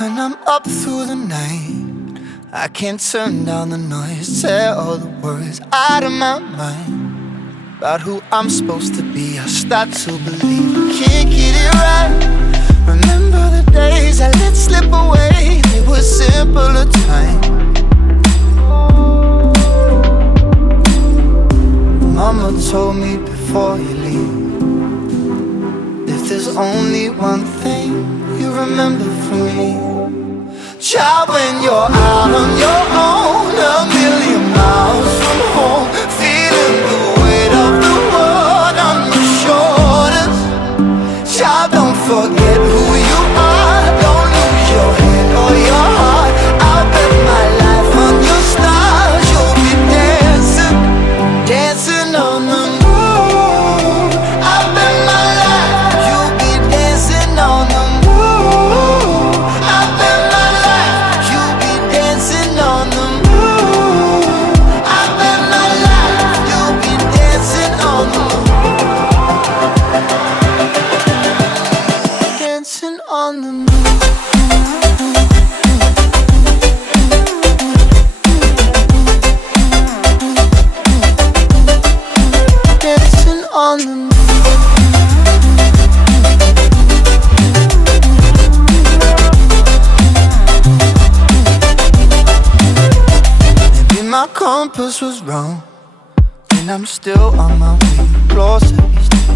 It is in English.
When I'm up through the night, I can't turn down the noise, tear all the words out of my mind about who I'm supposed to be. I start to believe I can't get it right. Remember the days I let slip away, they were simpler times. Mama told me before you leave, if there's only one thing you remember from me, child, when you're out on your own, a million miles from home, feeling the weight of the world on your shoulders, child, don't forget who you are, don't lose your head or your heart. I'll bet my life on your stars, you'll be dancing, dancing on the moon. I'll bet my life you'll be dancing on the moon. I'll bet my life you'll be dancing on the moon. I bet my life you'll be dancing on the moon. Dancing on the moon. Dancing on the moon. Maybe my compass was wrong, and I'm still on my way closer each day.